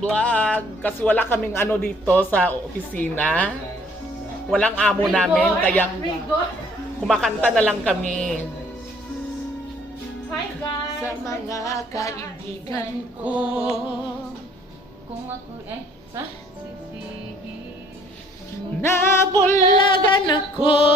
vlog. Kasi wala kaming ano dito sa opisina. Walang amo namin, kaya kumakanta na lang kami. Hi guys! Sa mga kaibigan ko. Kung ako, eh, sa? Sisigi. Nabulagan ako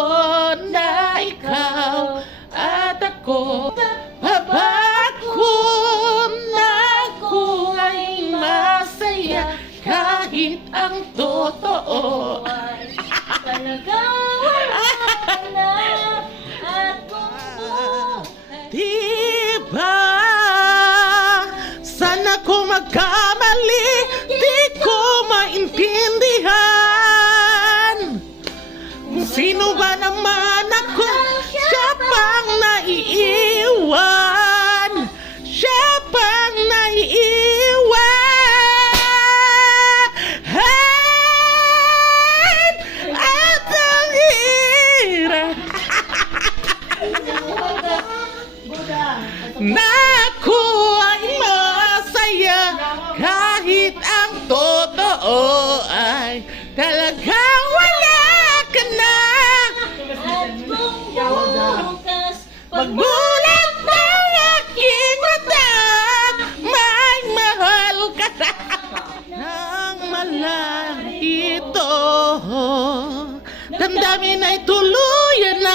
talaga wala. At Diba? Sana ko magkamali Di ko maintindihan Kung sino ba naman na ako ay masaya kahit ang totoo ay talagang wala ka na. at kung bukas, Magmulat ng aking mata, may mahal ka na. Nang malahito, damdamin ay tuluyan lamig.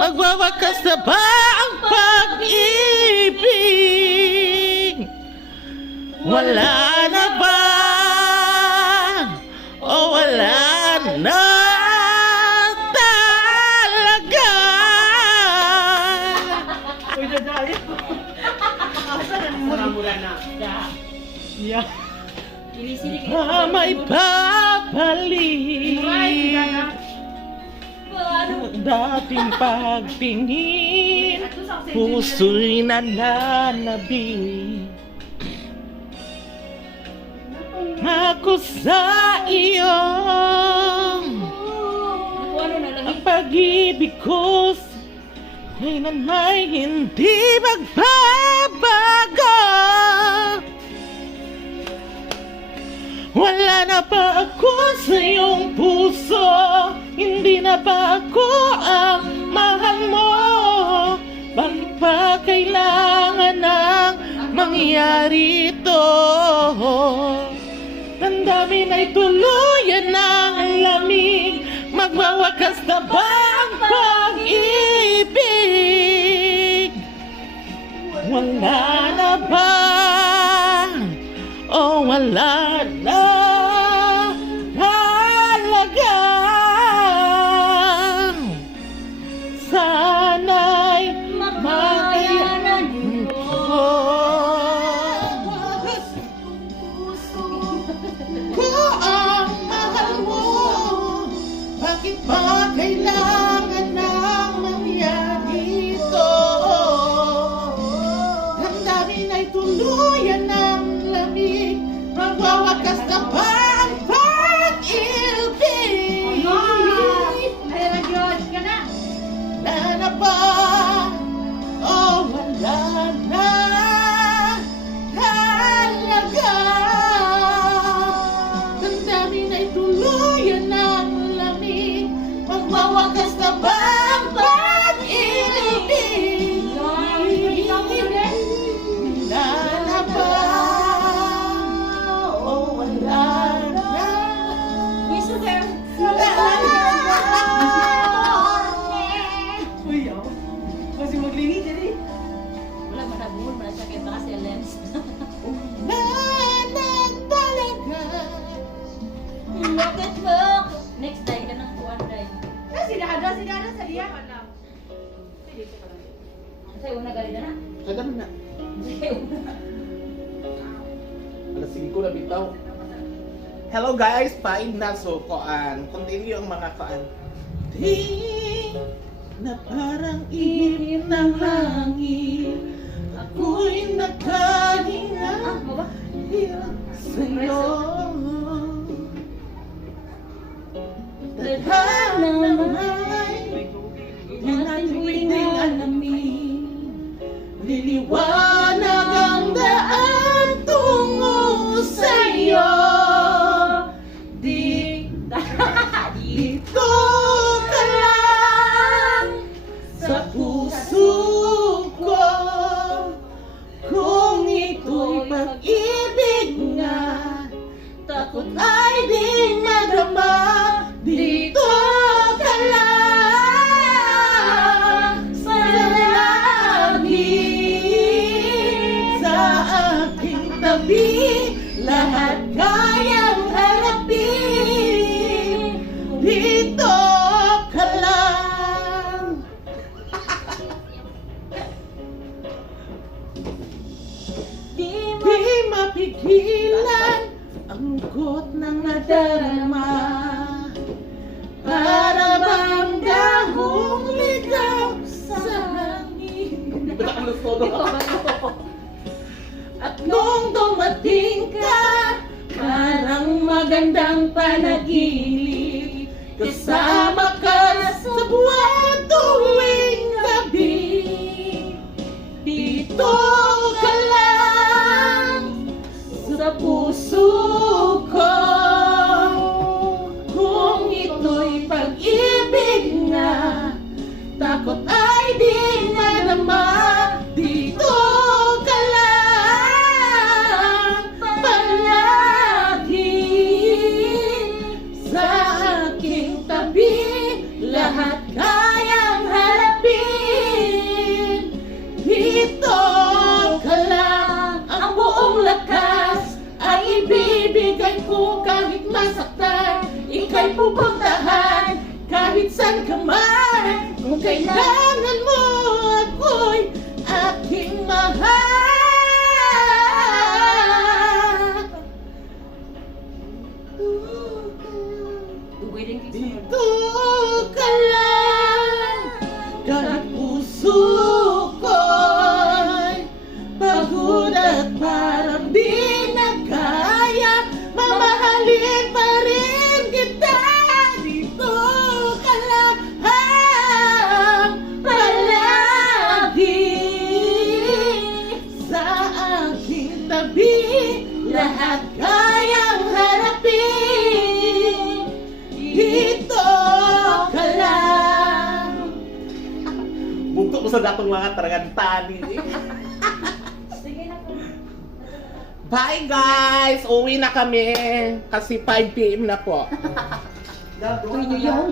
Magwawakas na ba ang pag-ibig? Wala na ba? O wala na talaga? Uy, dadaya. Mura na. Yeah. Sinisili Ah, may babalik Paano? Dating pagtingin Puso'y nananabing Ako sa iyo? Ang pag-ibig ko Kailan may hindi magbabago Wala na ba ako sa iyong puso Hindi na ba ako Bonnie, Bonnie, love. Sinada, sinada sa iya. Kasi una gali na na. Kada na. Sige, una. Alas 5 na bitaw. Hello guys, paig na so koan. Continue ang mga koan. Di na parang ihip ng hangin. Ako'y nagkahinga Ah, ba? sa'yo. Tadhana Tadhana mapigilan Ang got ng nadarama Para bang dahong ligaw sa hangin? At nung dumating ka Parang magandang panaginip Kasama Lahat kayang harapin. Dito ka lang. Ang buong lakas Ay ibibigay ko kahit masaktan. Ika'y pupuntahan kahit saan ka man. Kung kailangan Bugto ko sa datong mga tarantani Sige na po. Bye guys! Uwi na kami kasi 5pm na po. Gagawin niyo yun.